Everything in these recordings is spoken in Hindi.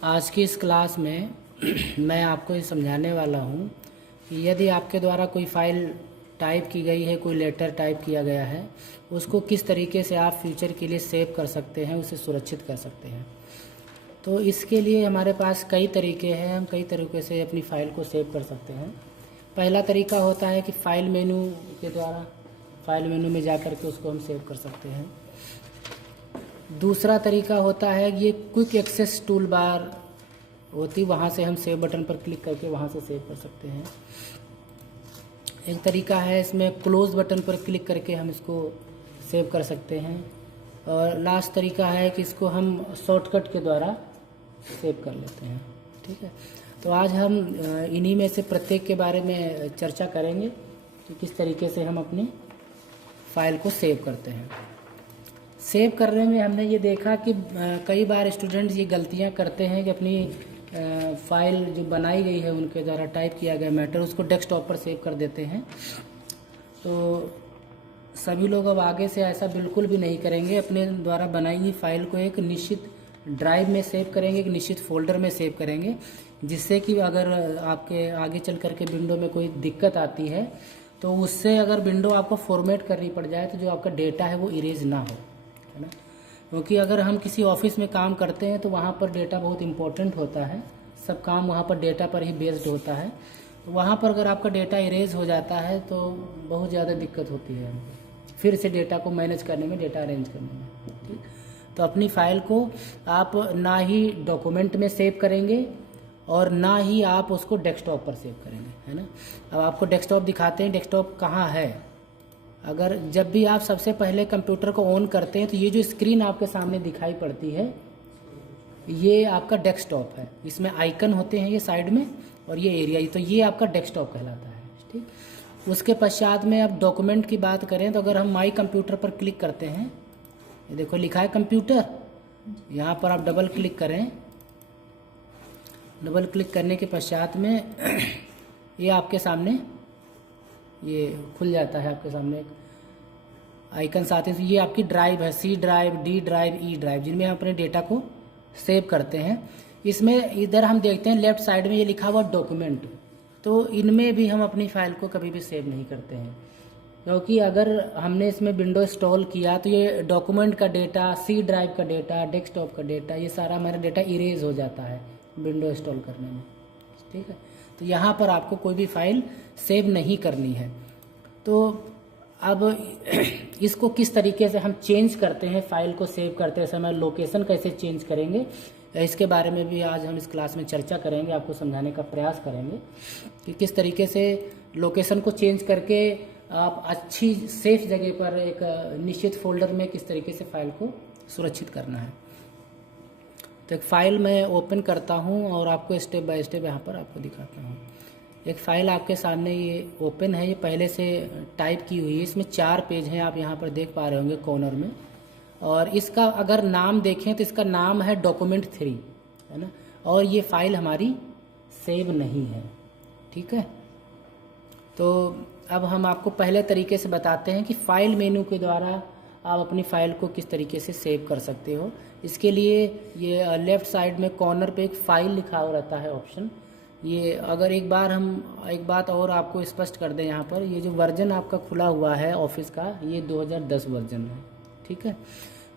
आज की इस क्लास में मैं आपको ये समझाने वाला हूँ कि यदि आपके द्वारा कोई फ़ाइल टाइप की गई है, कोई लेटर टाइप किया गया है, उसको किस तरीके से आप फ्यूचर के लिए सेव कर सकते हैं, उसे सुरक्षित कर सकते हैं। तो इसके लिए हमारे पास कई तरीके हैं, हम कई तरीके से अपनी फ़ाइल को सेव कर सकते हैं। पहला तरीका होता है कि फ़ाइल मेनू के द्वारा फ़ाइल मेनू में जा कर के उसको हम सेव कर सकते हैं। दूसरा तरीका होता है ये क्विक एक्सेस टूल बार होती, वहाँ से हम सेव बटन पर क्लिक करके वहाँ से सेव कर सकते हैं। एक तरीका है इसमें क्लोज बटन पर क्लिक करके हम इसको सेव कर सकते हैं। और लास्ट तरीका है कि इसको हम शॉर्टकट के द्वारा सेव कर लेते हैं। ठीक है, तो आज हम इन्हीं में से प्रत्येक के बारे में चर्चा करेंगे कि किस तरीके से हम अपनी फ़ाइल को सेव करते हैं। सेव करने में हमने ये देखा कि कई बार स्टूडेंट्स ये गलतियां करते हैं कि अपनी फ़ाइल जो बनाई गई है उनके द्वारा टाइप किया गया मैटर उसको डेस्कटॉप पर सेव कर देते हैं। तो सभी लोग अब आगे से ऐसा बिल्कुल भी नहीं करेंगे। अपने द्वारा बनाई हुई फ़ाइल को एक निश्चित ड्राइव में सेव करेंगे, एक निश्चित फ़ोल्डर में सेव करेंगे, जिससे कि अगर आपके आगे चल कर के विंडो में कोई दिक्कत आती है तो उससे अगर विंडो आपको फॉर्मेट करनी पड़ जाए तो जो आपका डेटा है वो इरेज ना हो, है ना। क्योंकि अगर हम किसी ऑफिस में काम करते हैं तो वहाँ पर डेटा बहुत इम्पोर्टेंट होता है, सब काम वहाँ पर डेटा पर ही बेस्ड होता है। तो वहाँ पर अगर आपका डेटा इरेज हो जाता है तो बहुत ज़्यादा दिक्कत होती है फिर से डेटा को मैनेज करने में, डेटा अरेंज करने में। ठीक, तो अपनी फ़ाइल को आप ना ही डॉक्यूमेंट में सेव करेंगे और ना ही आप उसको डेस्कटॉप पर सेव करेंगे, है ना। अब आपको डेस्कटॉप दिखाते हैं, डेस्कटॉप कहाँ है। अगर जब भी आप सबसे पहले कंप्यूटर को ऑन करते हैं तो ये जो स्क्रीन आपके सामने दिखाई पड़ती है ये आपका डेस्कटॉप है। इसमें आइकन होते हैं ये साइड में और ये एरिया, तो ये आपका डेस्कटॉप कहलाता है। ठीक, उसके पश्चात में अब डॉक्यूमेंट की बात करें तो अगर हम माई कंप्यूटर पर क्लिक करते हैं, ये देखो लिखा है कंप्यूटर, यहाँ पर आप डबल क्लिक करें। डबल क्लिक करने के पश्चात में ये आपके सामने ये खुल जाता है, आपके सामने एक आइकन्स आते हैं। तो ये आपकी ड्राइव है, C drive, D drive, E drive, जिनमें हम अपने डेटा को सेव करते हैं। इसमें इधर हम देखते हैं लेफ्ट साइड में ये लिखा हुआ डॉक्यूमेंट, तो इनमें भी हम अपनी फ़ाइल को कभी भी सेव नहीं करते हैं, क्योंकि अगर हमने इसमें विंडो इंस्टॉल किया तो ये डॉक्यूमेंट का डेटा, सी ड्राइव का डेटा, डेस्कटॉप का डेटा, ये सारा हमारा डेटा इरेज हो जाता है विंडो इंस्टॉल करने में। ठीक है, तो यहाँ पर आपको कोई भी फ़ाइल सेव नहीं करनी है। तो अब इसको किस तरीके से हम चेंज करते हैं, फ़ाइल को सेव करते समय लोकेशन कैसे चेंज करेंगे, इसके बारे में भी आज हम इस क्लास में चर्चा करेंगे, आपको समझाने का प्रयास करेंगे कि किस तरीके से लोकेशन को चेंज करके आप अच्छी सेफ जगह पर एक निश्चित फोल्डर में किस तरीके से फ़ाइल को सुरक्षित करना है। तो एक फ़ाइल मैं ओपन करता हूं और आपको स्टेप बाय स्टेप यहाँ पर आपको दिखाता हूँ। एक फ़ाइल आपके सामने ये ओपन है, ये पहले से टाइप की हुई है। इसमें 4 पेज हैं, आप यहाँ पर देख पा रहे होंगे कॉर्नर में। और इसका अगर नाम देखें तो इसका नाम है डॉक्यूमेंट 3, है ना। और ये फ़ाइल हमारी सेव नहीं है। ठीक है, तो अब हम आपको पहले तरीके से बताते हैं कि फ़ाइल मेनू के द्वारा आप अपनी फ़ाइल को किस तरीके से सेव कर सकते हो। इसके लिए ये लेफ़्ट साइड में कॉर्नर पे एक फ़ाइल लिखा हुआ रहता है ऑप्शन। ये अगर एक बात और आपको स्पष्ट कर दें, यहाँ पर ये जो वर्जन आपका खुला हुआ है ऑफिस का, ये 2010 वर्जन है। ठीक है,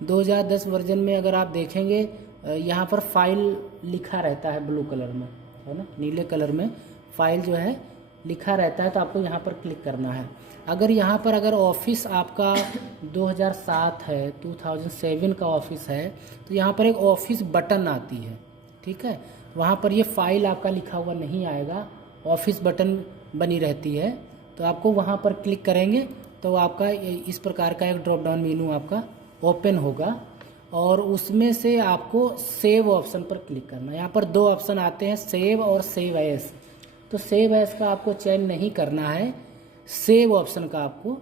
2010 वर्जन में अगर आप देखेंगे यहाँ पर फ़ाइल लिखा रहता है ब्लू कलर में, है ना, नीले कलर में फ़ाइल जो है लिखा रहता है, तो आपको यहाँ पर क्लिक करना है। अगर यहाँ पर अगर ऑफिस आपका 2007 है, 2007 का ऑफिस है, तो यहाँ पर एक ऑफिस बटन आती है। ठीक है, वहाँ पर ये फ़ाइल आपका लिखा हुआ नहीं आएगा, ऑफिस बटन बनी रहती है। तो आपको वहाँ पर क्लिक करेंगे तो आपका इस प्रकार का एक ड्रॉप डाउन मेनू आपका ओपन होगा और उसमें से आपको सेव ऑप्शन पर क्लिक करना है। यहाँ पर 2 ऑप्शन आते हैं, सेव और सेव एज। तो सेव एज का आपको चयन नहीं करना है, सेव ऑप्शन का आपको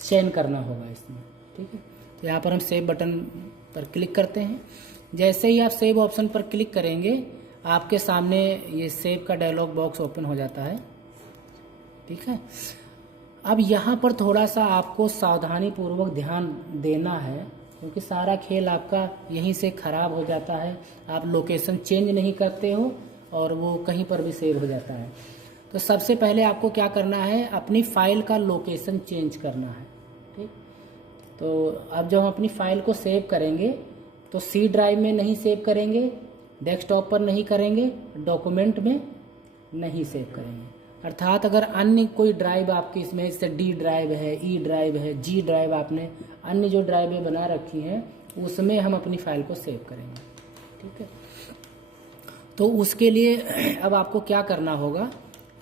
चयन करना होगा इसमें। ठीक है, तो यहाँ पर हम सेव बटन पर क्लिक करते हैं। जैसे ही आप सेव ऑप्शन पर क्लिक करेंगे आपके सामने ये सेव का डायलॉग बॉक्स ओपन हो जाता है। ठीक है, अब यहाँ पर थोड़ा सा आपको सावधानी पूर्वक ध्यान देना है क्योंकि सारा खेल आपका यहीं से ख़राब हो जाता है। आप लोकेशन चेंज नहीं करते हो और वो कहीं पर भी सेव हो जाता है। तो सबसे पहले आपको क्या करना है, अपनी फ़ाइल का लोकेशन चेंज करना है। ठीक, तो अब जब हम अपनी फ़ाइल को सेव करेंगे तो सी ड्राइव में नहीं सेव करेंगे, डेस्कटॉप पर नहीं करेंगे, डॉक्यूमेंट में नहीं सेव करेंगे। अर्थात अगर अन्य कोई ड्राइव आपकी इसमें, जैसे डी ड्राइव है, ई ड्राइव है, जी ड्राइव, आपने अन्य जो ड्राइवें बना रखी हैं उसमें हम अपनी फ़ाइल को सेव करेंगे। ठीक है, तो उसके लिए अब आपको क्या करना होगा,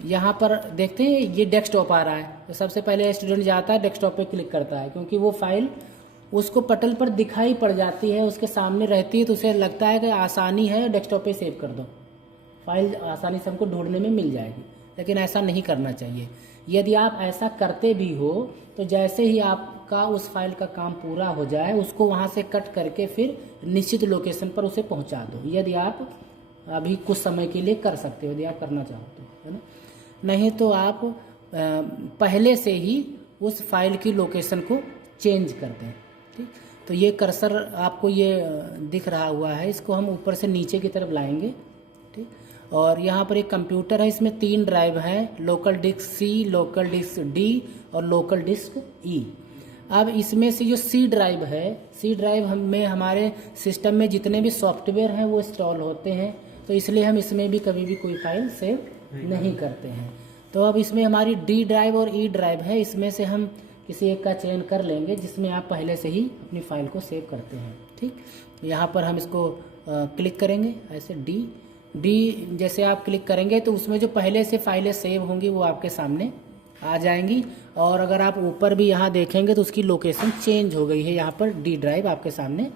यहाँ पर देखते हैं ये डेस्कटॉप आ रहा है, तो सबसे पहले स्टूडेंट जाता है डेस्कटॉप पे क्लिक करता है, क्योंकि वो फाइल उसको पटल पर दिखाई पड़ जाती है, उसके सामने रहती है, तो उसे लगता है कि आसानी है डेस्कटॉप पे सेव कर दो, फाइल आसानी से हमको ढूंढने में मिल जाएगी। लेकिन ऐसा नहीं करना चाहिए। यदि आप ऐसा करते भी हो तो जैसे ही आपका उस फाइल का काम पूरा हो जाए उसको वहाँ से कट करके फिर निश्चित लोकेशन पर उसे पहुँचा दो, यदि आप अभी कुछ समय के लिए कर सकते हो, यदि आप करना चाहते हो, है ना। नहीं तो आप पहले से ही उस फाइल की लोकेशन को चेंज कर दें। ठीक, तो ये कर्सर आपको ये दिख रहा हुआ है, इसको हम ऊपर से नीचे की तरफ लाएंगे। ठीक, और यहाँ पर एक कंप्यूटर है, इसमें 3 ड्राइव हैं, local disk C, local disk D और लोकल डिस्क ई। अब इसमें से जो सी ड्राइव है, सी ड्राइव में हमारे सिस्टम में जितने भी सॉफ्टवेयर हैं वो इंस्टॉल होते हैं, तो इसलिए हम इसमें भी कभी भी कोई फाइल सेव नहीं करते हैं। तो अब इसमें हमारी डी ड्राइव और ई ड्राइव है, इसमें से हम किसी एक का चयन कर लेंगे जिसमें आप पहले से ही अपनी फाइल को सेव करते हैं। ठीक, यहाँ पर हम इसको क्लिक करेंगे ऐसे, डी जैसे आप क्लिक करेंगे तो उसमें जो पहले से फाइलें सेव होंगी वो आपके सामने आ जाएंगी। और अगर आप ऊपर भी यहाँ देखेंगे तो उसकी लोकेशन चेंज हो गई है, यहाँ पर डी ड्राइव आपके सामने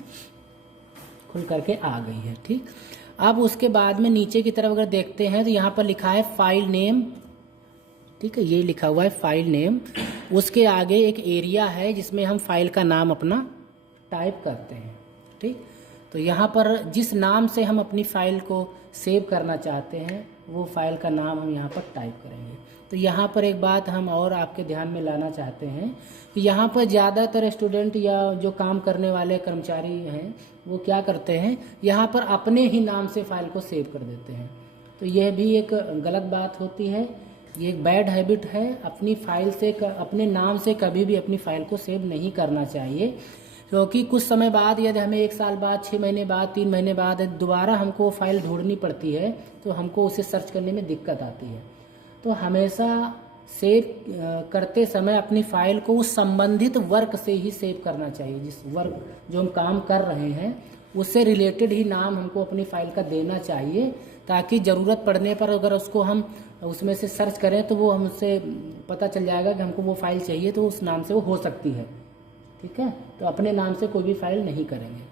खुल करके आ गई है। ठीक, अब उसके बाद में नीचे की तरफ अगर देखते हैं तो यहाँ पर लिखा है फाइल नेम। ठीक है, ये लिखा हुआ है फाइल नेम, उसके आगे एक एरिया है जिसमें हम फाइल का नाम अपना टाइप करते हैं। ठीक, तो यहाँ पर जिस नाम से हम अपनी फ़ाइल को सेव करना चाहते हैं वो फाइल का नाम हम यहाँ पर टाइप करेंगे। तो यहाँ पर एक बात हम और आपके ध्यान में लाना चाहते हैं कि यहाँ पर ज़्यादातर स्टूडेंट या जो काम करने वाले कर्मचारी हैं वो क्या करते हैं, यहाँ पर अपने ही नाम से फाइल को सेव कर देते हैं। तो यह भी एक गलत बात होती है, ये एक बैड हैबिट है। अपनी फाइल से अपने नाम से कभी भी अपनी फ़ाइल को सेव नहीं करना चाहिए, क्योंकि कुछ समय बाद, यदि हमें 1 साल बाद, 6 महीने बाद, 3 महीने बाद दोबारा हमको फाइल ढूंढनी पड़ती है तो हमको उसे सर्च करने में दिक्कत आती है। तो हमेशा सेव करते समय अपनी फ़ाइल को उस संबंधित वर्क से ही सेव करना चाहिए, जिस वर्क जो हम काम कर रहे हैं उससे रिलेटेड ही नाम हमको अपनी फ़ाइल का देना चाहिए, ताकि ज़रूरत पड़ने पर अगर उसको हम उसमें से सर्च करें तो वो हमसे पता चल जाएगा कि हमको वो फाइल चाहिए, तो उस नाम से वो हो सकती है। ठीक है, तो अपने नाम से कोई भी फाइल नहीं करेंगे।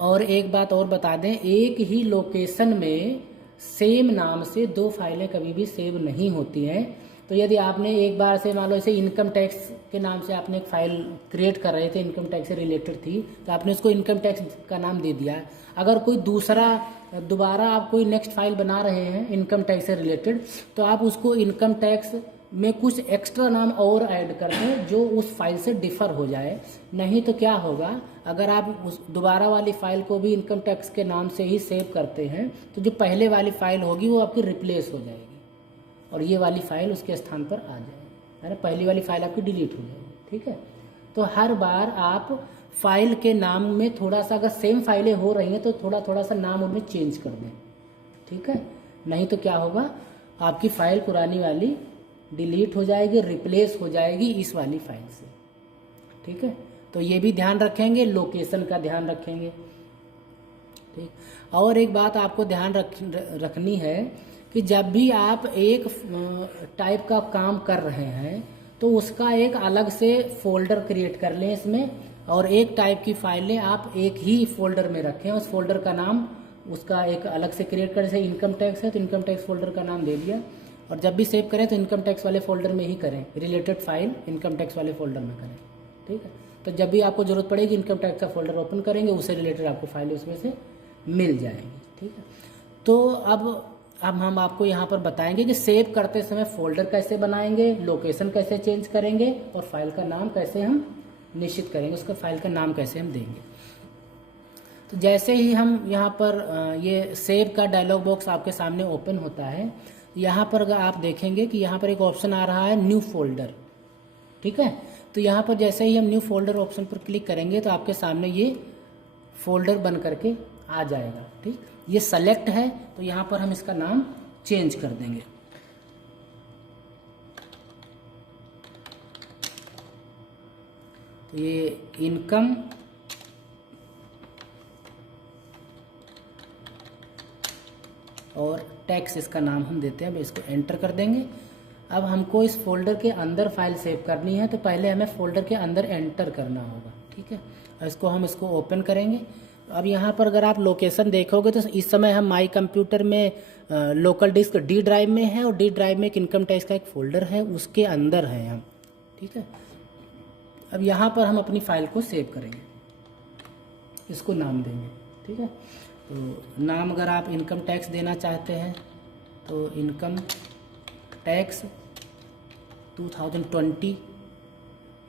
और एक बात और बता दें, एक ही लोकेशन में सेम नाम से 2 फाइलें कभी भी सेव नहीं होती हैं। तो यदि आपने एक बार से, मान लो इसे इनकम टैक्स के नाम से आपने एक फ़ाइल क्रिएट कर रहे थे, इनकम टैक्स से रिलेटेड थी, तो आपने उसको इनकम टैक्स का नाम दे दिया। अगर कोई दोबारा आप कोई नेक्स्ट फाइल बना रहे हैं इनकम टैक्स से रिलेटेड, तो आप उसको इनकम टैक्स में कुछ एक्स्ट्रा नाम और ऐड कर दें जो उस फाइल से डिफ़र हो जाए। नहीं तो क्या होगा, अगर आप उस दोबारा वाली फ़ाइल को भी इनकम टैक्स के नाम से ही सेव करते हैं तो जो पहले वाली फ़ाइल होगी वो आपकी रिप्लेस हो जाएगी और ये वाली फ़ाइल उसके स्थान पर आ जाएगी, है ना। पहली वाली फ़ाइल आपकी डिलीट हो जाएगी। ठीक है, तो हर बार आप फाइल के नाम में थोड़ा सा, अगर सेम फाइलें हो रही हैं तो थोड़ा सा नाम उनमें चेंज कर दें। ठीक है, नहीं तो क्या होगा, आपकी फ़ाइल पुरानी वाली डिलीट हो जाएगी, रिप्लेस हो जाएगी इस वाली फाइल से। ठीक है, तो ये भी ध्यान रखेंगे, लोकेशन का ध्यान रखेंगे। ठीक, और एक बात आपको ध्यान रखनी है कि जब भी आप एक टाइप का काम कर रहे हैं तो उसका एक अलग से फोल्डर क्रिएट कर लें इसमें, और एक टाइप की फाइलें आप एक ही फोल्डर में रखें। उस फोल्डर का नाम उसका एक अलग से क्रिएट करें, जैसे इनकम टैक्स है तो इनकम टैक्स फोल्डर का नाम दे दिया, और जब भी सेव करें तो इनकम टैक्स वाले फोल्डर में ही करें, रिलेटेड फाइल इनकम टैक्स वाले फोल्डर में करें। ठीक है, तो जब भी आपको जरूरत पड़ेगी इनकम टैक्स का फोल्डर ओपन करेंगे, उससे रिलेटेड आपको फाइल उसमें से मिल जाएंगी। ठीक है, तो अब हम आपको यहाँ पर बताएंगे कि सेव करते समय फोल्डर कैसे बनाएंगे, लोकेशन कैसे चेंज करेंगे और फाइल का नाम कैसे हम निश्चित करेंगे, उसका फाइल का नाम कैसे हम देंगे। तो जैसे ही हम यहाँ पर ये सेव का डायलॉग बॉक्स आपके सामने ओपन होता है, यहाँ पर अगर आप देखेंगे कि यहाँ पर एक ऑप्शन आ रहा है न्यू फोल्डर, ठीक है। तो यहाँ पर जैसे ही हम न्यू फोल्डर ऑप्शन पर क्लिक करेंगे तो आपके सामने ये फोल्डर बन करके आ जाएगा, ठीक। ये सेलेक्ट है तो यहाँ पर हम इसका नाम चेंज कर देंगे। तो ये इनकम और टैक्स इसका नाम हम देते हैं। अब इसको एंटर कर देंगे। अब हमको इस फोल्डर के अंदर फाइल सेव करनी है, तो पहले हमें फोल्डर के अंदर एंटर करना होगा, ठीक है। इसको ओपन करेंगे। अब यहाँ पर अगर आप लोकेशन देखोगे तो इस समय हम माई कंप्यूटर में लोकल डिस्क डी ड्राइव में है, और डी ड्राइव में एक इनकम टैक्स का एक फोल्डर है, उसके अंदर है हम, ठीक है। अब यहाँ पर हम अपनी फाइल को सेव करेंगे, इसको नाम देंगे, ठीक है। तो नाम अगर आप इनकम टैक्स देना चाहते हैं तो इनकम टैक्स 2020,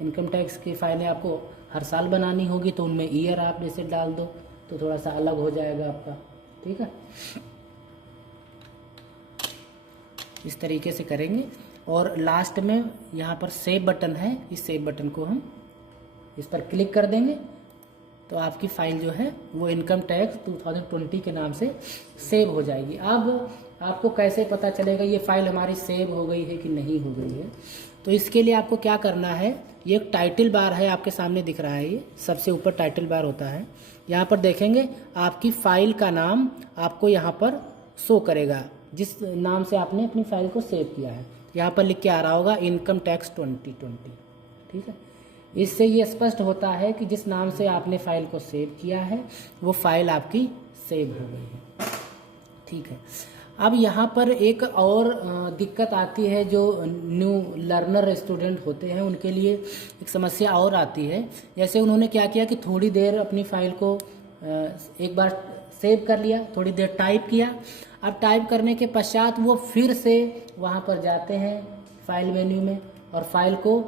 इनकम टैक्स की फाइलें आपको हर साल बनानी होगी तो उनमें ईयर आप जैसे डाल दो तो थोड़ा सा अलग हो जाएगा आपका, ठीक है। इस तरीके से करेंगे। और लास्ट में यहाँ पर सेव बटन है, इस सेव बटन को हम इस पर क्लिक कर देंगे तो आपकी फाइल जो है वो इनकम टैक्स 2020 के नाम से सेव हो जाएगी। अब आपको कैसे पता चलेगा ये फाइल हमारी सेव हो गई है कि नहीं हो गई है, तो इसके लिए आपको क्या करना है, ये एक टाइटल बार है आपके सामने दिख रहा है, ये सबसे ऊपर टाइटल बार होता है। यहाँ पर देखेंगे आपकी फाइल का नाम आपको यहाँ पर शो करेगा, जिस नाम से आपने अपनी फाइल को सेव किया है। यहाँ पर लिख के आ रहा होगा इनकम टैक्स 2020, ठीक है। इससे ये स्पष्ट होता है कि जिस नाम से आपने फाइल को सेव किया है वो फाइल आपकी सेव हो गई है, ठीक है। अब यहाँ पर एक और दिक्कत आती है, जो न्यू लर्नर स्टूडेंट होते हैं उनके लिए एक समस्या और आती है। जैसे उन्होंने क्या किया कि थोड़ी देर अपनी फाइल को एक बार सेव कर लिया, थोड़ी देर टाइप किया, अब टाइप करने के पश्चात वो फिर से वहाँ पर जाते हैं फाइल मेन्यू में और फाइल को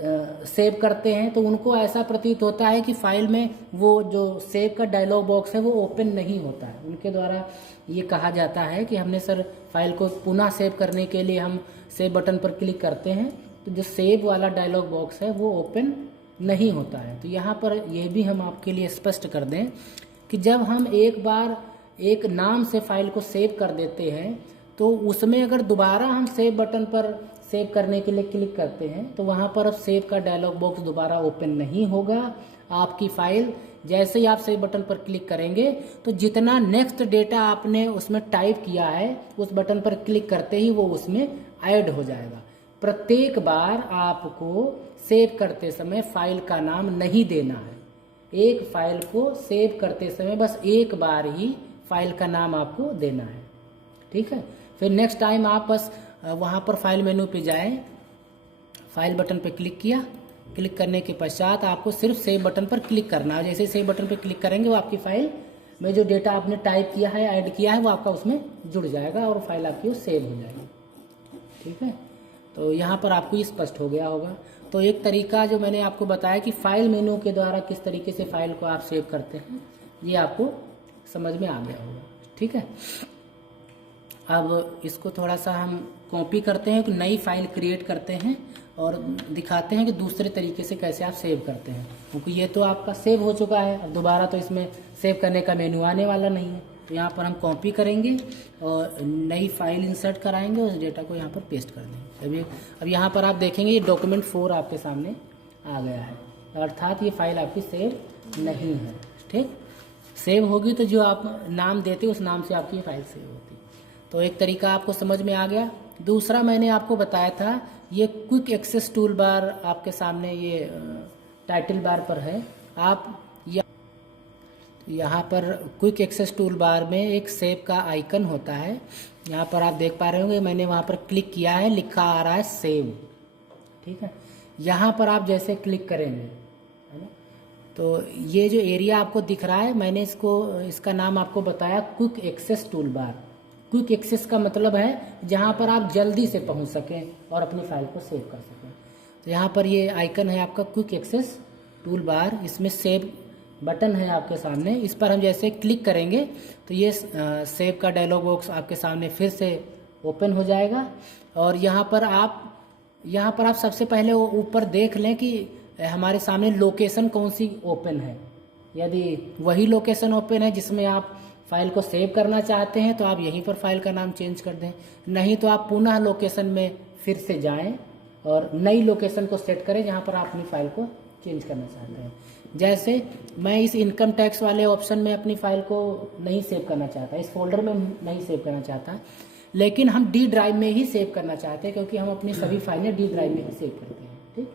सेव करते हैं, तो उनको ऐसा प्रतीत होता है कि फाइल में वो जो सेव का डायलॉग बॉक्स है वो ओपन नहीं होता है। उनके द्वारा ये कहा जाता है कि हमने सर फाइल को पुनः सेव करने के लिए हम सेव बटन पर क्लिक करते हैं तो जो सेव वाला डायलॉग बॉक्स है वो ओपन नहीं होता है। तो यहाँ पर ये भी हम आपके लिए स्पष्ट कर दें कि जब हम एक बार एक नाम से फाइल को सेव कर देते हैं तो उसमें अगर दोबारा हम सेव बटन पर सेव करने के लिए क्लिक करते हैं तो वहाँ पर अब सेव का डायलॉग बॉक्स दोबारा ओपन नहीं होगा। आपकी फाइल जैसे ही आप सेव बटन पर क्लिक करेंगे तो जितना नेक्स्ट डेटा आपने उसमें टाइप किया है उस बटन पर क्लिक करते ही वो उसमें ऐड हो जाएगा। प्रत्येक बार आपको सेव करते समय फाइल का नाम नहीं देना है। एक फाइल को सेव करते समय बस एक बार ही फाइल का नाम आपको देना है, ठीक है। फिर नेक्स्ट टाइम आप बस वहाँ पर फाइल मेनू पे जाएं, फाइल बटन पे क्लिक किया, क्लिक करने के पश्चात आपको सिर्फ सेव बटन पर क्लिक करना है। जैसे सेव बटन पर क्लिक करेंगे वो आपकी फाइल में जो डेटा आपने टाइप किया है, ऐड किया है, वो आपका उसमें जुड़ जाएगा और फाइल आपकी वो सेव हो जाएगी, ठीक है। तो यहाँ पर आपको ये स्पष्ट हो गया होगा। तो एक तरीका जो मैंने आपको बताया कि फाइल मेनू के द्वारा किस तरीके से फाइल को आप सेव करते हैं, ये आपको समझ में आ गया होगा, ठीक है। अब इसको थोड़ा सा हम कॉपी करते हैं, एक नई फाइल क्रिएट करते हैं और दिखाते हैं कि दूसरे तरीके से कैसे आप सेव करते हैं, क्योंकि ये तो आपका सेव हो चुका है। अब दोबारा तो इसमें सेव करने का मेन्यू आने वाला नहीं है। तो यहाँ पर हम कॉपी करेंगे और नई फाइल इंसर्ट कराएंगे और उस डेटा को यहाँ पर पेस्ट कर देंगे। अब यहाँ पर आप देखेंगे ये डॉक्यूमेंट 4 आपके सामने आ गया है, अर्थात ये फाइल आपकी सेव नहीं है, ठीक। सेव होगी तो जो आप नाम देते उस नाम से आपकी फाइल सेव होती। तो एक तरीका आपको समझ में आ गया। दूसरा मैंने आपको बताया था ये क्विक एक्सेस टूल बार आपके सामने ये टाइटल बार पर है। आप यहाँ पर क्विक एक्सेस टूल बार में एक सेव का आइकन होता है, यहाँ पर आप देख पा रहे होंगे, मैंने वहाँ पर क्लिक किया है, लिखा आ रहा है सेव, ठीक है। यहाँ पर आप जैसे क्लिक करेंगे, है ना, तो ये जो एरिया आपको दिख रहा है, मैंने इसका नाम आपको बताया quick access tool bar. Quick access का मतलब है जहाँ पर आप जल्दी से पहुँच सकें और अपनी फाइल को सेव कर सकें। तो यहाँ पर ये आइकन है आपका क्विक एक्सेस टूल बार, इसमें सेव बटन है आपके सामने, इस पर हम जैसे क्लिक करेंगे तो ये सेव का डायलॉग बॉक्स आपके सामने फिर से ओपन हो जाएगा। और यहाँ पर आप सबसे पहले वो ऊपर देख लें कि हमारे सामने लोकेशन कौन सी ओपन है। यदि वही लोकेशन ओपन है जिसमें आप फाइल को सेव करना चाहते हैं तो आप यहीं पर फाइल का नाम चेंज कर दें, नहीं तो आप पुनः लोकेशन में फिर से जाएं और नई लोकेशन को सेट करें जहां पर आप अपनी फाइल को चेंज करना चाहते हैं। जैसे मैं इस इनकम टैक्स वाले ऑप्शन में अपनी फाइल को नहीं सेव करना चाहता, इस फोल्डर में नहीं सेव करना चाहता, लेकिन हम डी ड्राइव में ही सेव करना चाहते हैं क्योंकि हम अपनी सभी फाइलें डी ड्राइव में ही सेव करते हैं। ठीक,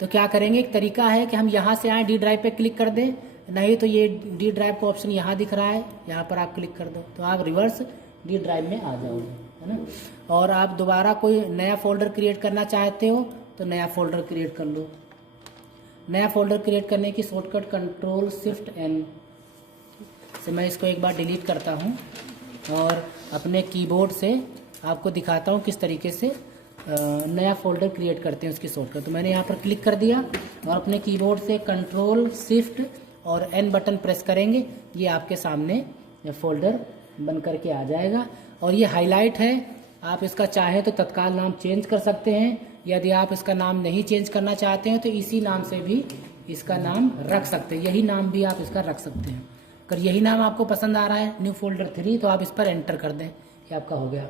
तो क्या करेंगे, एक तरीका है कि हम यहाँ से आए डी ड्राइव पे क्लिक कर दें, नहीं तो ये डी ड्राइव का ऑप्शन यहाँ दिख रहा है, यहाँ पर आप क्लिक कर दो तो आप रिवर्स डी ड्राइव में आ जाओगे, है ना। और आप दोबारा कोई नया फोल्डर क्रिएट करना चाहते हो तो नया फोल्डर क्रिएट कर लो। नया फोल्डर क्रिएट करने की शॉर्टकट Ctrl+Shift+N से मैं इसको एक बार डिलीट करता हूँ और अपने कीबोर्ड से आपको दिखाता हूँ किस तरीके से नया फोल्डर क्रिएट करते हैं उसकी शॉर्टकट। तो मैंने यहाँ पर क्लिक कर दिया और अपने कीबोर्ड से Ctrl+Shift और N बटन प्रेस करेंगे, ये आपके सामने फोल्डर बन करके आ जाएगा। और ये हाईलाइट है, आप इसका चाहें तो तत्काल नाम चेंज कर सकते हैं, यदि आप इसका नाम नहीं चेंज करना चाहते हैं तो इसी नाम से भी इसका नाम रख सकते हैं, यही नाम भी आप इसका रख सकते हैं। अगर यही नाम आपको पसंद आ रहा है न्यू फोल्डर 3 तो आप इस पर एंटर कर दें, ये आपका हो गया।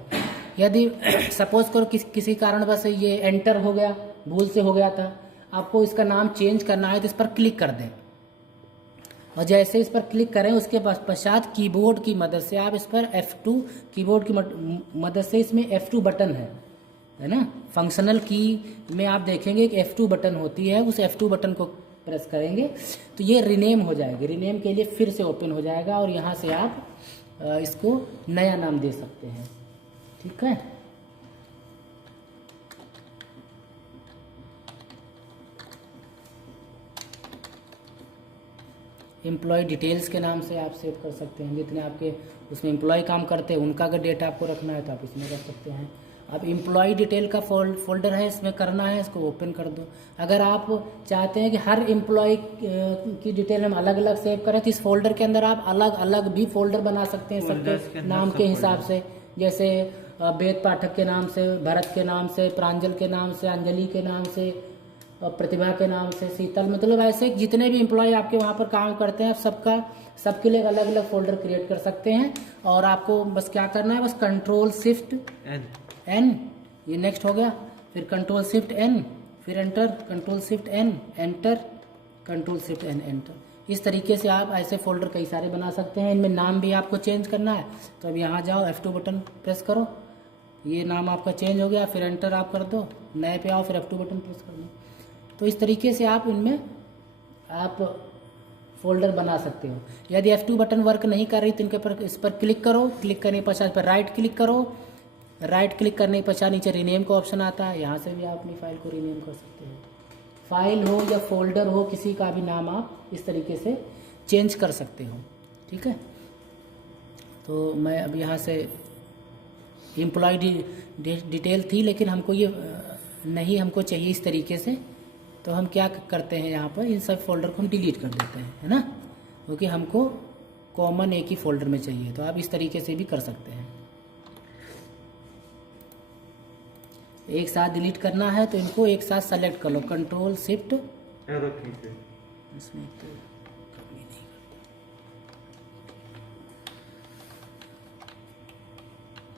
यदि सपोज करो किसी कारण बस ये एंटर हो गया, भूल से हो गया था, आपको इसका नाम चेंज करना है तो इस पर क्लिक कर दें और जैसे इस पर क्लिक करें उसके पश्चात कीबोर्ड की मदद से आप इस पर F2 कीबोर्ड की मदद से, इसमें F2 बटन है ना, फंक्शनल की में आप देखेंगे कि F2 बटन होती है, उस F2 बटन को प्रेस करेंगे तो ये रीनेम हो जाएगी, रीनेम के लिए फिर से ओपन हो जाएगा और यहाँ से आप इसको नया नाम दे सकते हैं। ठीक है, एम्प्लॉय डिटेल्स के नाम से आप सेव कर सकते हैं, जितने आपके उसमें एम्प्लॉय काम करते हैं उनका अगर डेटा आपको रखना है तो आप इसमें रख सकते हैं। अब एम्प्लॉय डिटेल का फोल्डर है, इसमें करना है, इसको ओपन कर दो। अगर आप चाहते हैं कि हर एम्प्लॉय की डिटेल हम अलग अलग सेव करें तो इस फोल्डर के अंदर आप अलग अलग भी फोल्डर बना सकते हैं सबके नाम के हिसाब से, जैसे वेद पाठक के नाम से, भरत के नाम से, प्रांजल के नाम से, अंजलि के नाम से, प्रतिभा के नाम से, शीतल, मतलब ऐसे जितने भी एम्प्लॉय आपके वहाँ पर काम करते हैं सबके लिए अलग अलग फोल्डर क्रिएट कर सकते हैं। और आपको बस क्या करना है, बस Ctrl+Shift+N, ये नेक्स्ट हो गया, फिर Ctrl+Shift+N, फिर enter, Ctrl+Shift+N, enter, Ctrl+Shift+N, enter. इस तरीके से आप ऐसे फोल्डर कई सारे बना सकते हैं। इनमें नाम भी आपको चेंज करना है तो अब यहाँ जाओ, F2 बटन प्रेस करो, ये नाम आपका चेंज हो गया, फिर एंटर आप कर दो, नए पे आओ, फिर F2 बटन प्रेस कर दो। तो इस तरीके से आप इनमें आप फोल्डर बना सकते हो। यदि F2 बटन वर्क नहीं कर रही तो इनके पर इस पर क्लिक करो, क्लिक करने के पश्चात पर राइट क्लिक करो, राइट क्लिक करने के पश्चात नीचे रीनेम का ऑप्शन आता है, यहाँ से भी आप अपनी फाइल को रीनेम कर सकते हो। फाइल हो या फोल्डर हो, किसी का भी नाम आप इस तरीके से चेंज कर सकते हो। ठीक है, तो मैं अब यहाँ से एम्प्लॉय डिटेल थी लेकिन हमको ये नहीं हमको चाहिए इस तरीके से, तो हम क्या करते हैं, यहाँ पर इन सब फोल्डर को हम डिलीट कर देते हैं, है ना, क्योंकि हमको कॉमन एक ही फोल्डर में चाहिए। तो आप इस तरीके से भी कर सकते हैं। एक साथ डिलीट करना है तो इनको एक साथ सेलेक्ट कर लो, Ctrl+Shift, इसमें तो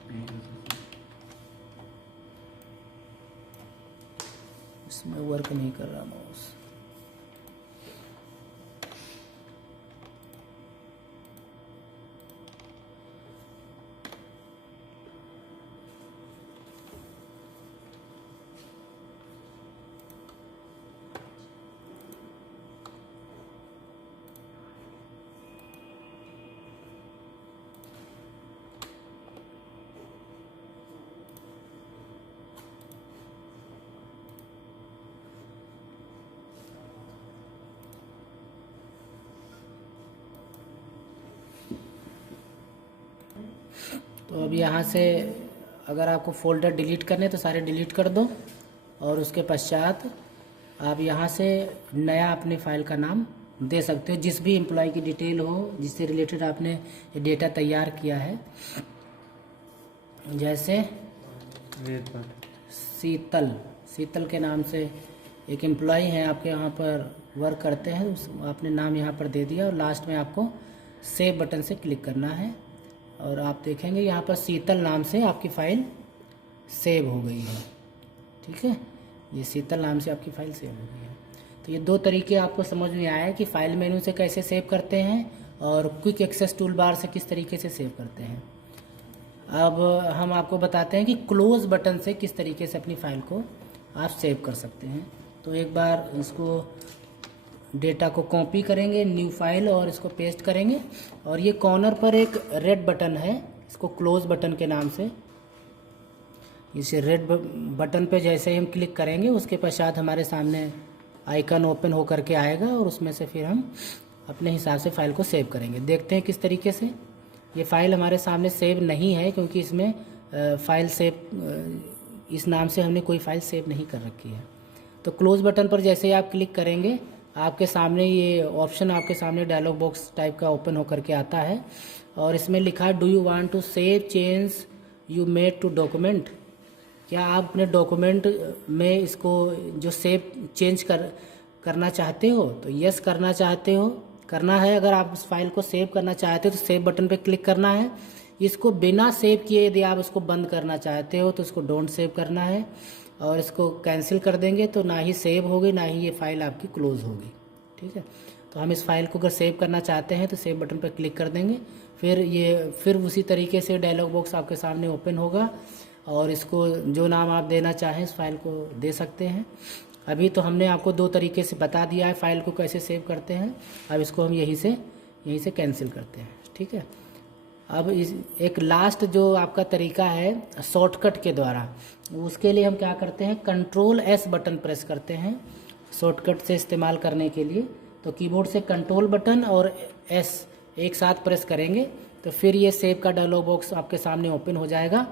कमी नहीं करता, इसमें वर्क नहीं कर रहा माउस। तो अब यहाँ से अगर आपको फोल्डर डिलीट करने तो सारे डिलीट कर दो और उसके पश्चात आप यहाँ से नया अपने फाइल का नाम दे सकते हो, जिस भी एम्प्लॉय की डिटेल हो जिससे रिलेटेड आपने डेटा तैयार किया है। जैसे शीतल के नाम से एक एम्प्लॉय है आपके यहाँ पर वर्क करते हैं, आपने नाम यहाँ पर दे दिया और लास्ट में आपको सेव बटन से क्लिक करना है और आप देखेंगे यहाँ पर शीतल नाम से आपकी फ़ाइल सेव हो गई है। ठीक है, ये शीतल नाम से आपकी फ़ाइल सेव हो गई है। तो ये दो तरीके आपको समझ में आया है कि फ़ाइल मेनू से कैसे सेव करते हैं और क्विक एक्सेस टूल बार से किस तरीके से सेव करते हैं। अब हम आपको बताते हैं कि क्लोज़ बटन से किस तरीके से अपनी फ़ाइल को आप सेव कर सकते हैं। तो एक बार इसको डेटा को कॉपी करेंगे न्यू फाइल और इसको पेस्ट करेंगे और ये कॉर्नर पर एक रेड बटन है, इसको क्लोज बटन के नाम से। इस रेड बटन पे जैसे ही हम क्लिक करेंगे उसके पश्चात हमारे सामने आइकन ओपन होकर के आएगा और उसमें से फिर हम अपने हिसाब से फ़ाइल को सेव करेंगे। देखते हैं किस तरीके से। ये फ़ाइल हमारे सामने सेव नहीं है क्योंकि इसमें फ़ाइल सेव इस नाम से हमने कोई फ़ाइल सेव नहीं कर रखी है। तो क्लोज़ बटन पर जैसे ही आप क्लिक करेंगे आपके सामने ये ऑप्शन आपके सामने डायलॉग बॉक्स टाइप का ओपन होकर के आता है और इसमें लिखा है do you want to save change you made to document. क्या आप अपने डॉक्यूमेंट में इसको जो सेव चेंज करना चाहते हो? तो यस करना चाहते हो, करना है। अगर आप उस फाइल को सेव करना चाहते हो तो सेव बटन पे क्लिक करना है। इसको बिना सेव किए यदि आप इसको बंद करना चाहते हो तो इसको डोंट सेव करना है और इसको कैंसिल कर देंगे तो ना ही सेव होगी ना ही ये फ़ाइल आपकी क्लोज़ होगी। ठीक है, तो हम इस फाइल को अगर सेव करना चाहते हैं तो सेव बटन पर क्लिक कर देंगे। फिर उसी तरीके से डायलॉग बॉक्स आपके सामने ओपन होगा और इसको जो नाम आप देना चाहें इस फाइल को दे सकते हैं। अभी तो हमने आपको दो तरीके से बता दिया है फाइल को कैसे सेव करते हैं। अब इसको हम यहीं से कैंसिल करते हैं। ठीक है, अब एक लास्ट जो आपका तरीका है शॉर्टकट के द्वारा, उसके लिए हम क्या करते हैं, Ctrl+S बटन प्रेस करते हैं शॉर्टकट से इस्तेमाल करने के लिए। तो कीबोर्ड से कंट्रोल बटन और S एक साथ प्रेस करेंगे तो फिर ये सेव का डायलॉग बॉक्स आपके सामने ओपन हो जाएगा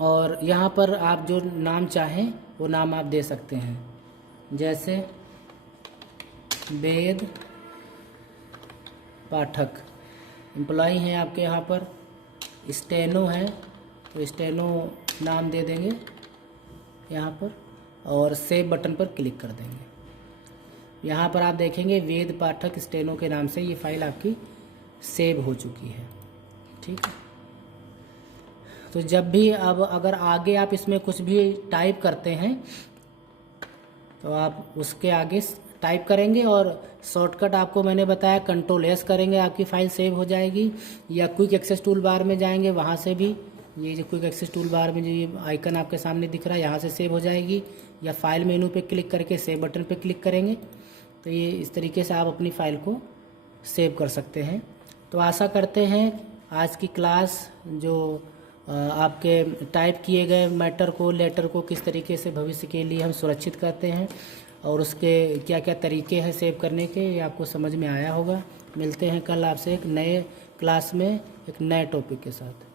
और यहाँ पर आप जो नाम चाहें वो नाम आप दे सकते हैं। जैसे वेद पाठक एम्प्लॉय हैं आपके यहाँ पर, स्टेनो है तो स्टेनो नाम दे देंगे यहाँ पर और सेव बटन पर क्लिक कर देंगे। यहाँ पर आप देखेंगे वेद पाठक स्टेनो के नाम से ये फाइल आपकी सेव हो चुकी है। ठीक है, तो जब भी अब अगर आगे आप इसमें कुछ भी टाइप करते हैं तो आप उसके आगे टाइप करेंगे और शॉर्टकट आपको मैंने बताया Ctrl+S करेंगे आपकी फ़ाइल सेव हो जाएगी, या क्विक एक्सेस टूल बार में जाएंगे वहाँ से भी ये जो क्विक एक्सेस टूल बार में जो ये आइकन आपके सामने दिख रहा है यहाँ से सेव हो जाएगी, या फाइल मेनू पे क्लिक करके सेव बटन पे क्लिक करेंगे तो ये इस तरीके से आप अपनी फ़ाइल को सेव कर सकते हैं। तो आशा करते हैं आज की क्लास जो आपके टाइप किए गए मैटर को लेटर को किस तरीके से भविष्य के लिए हम सुरक्षित करते हैं और उसके क्या क्या तरीके हैं सेव करने के, ये आपको समझ में आया होगा। मिलते हैं कल आपसे एक नए क्लास में एक नए टॉपिक के साथ।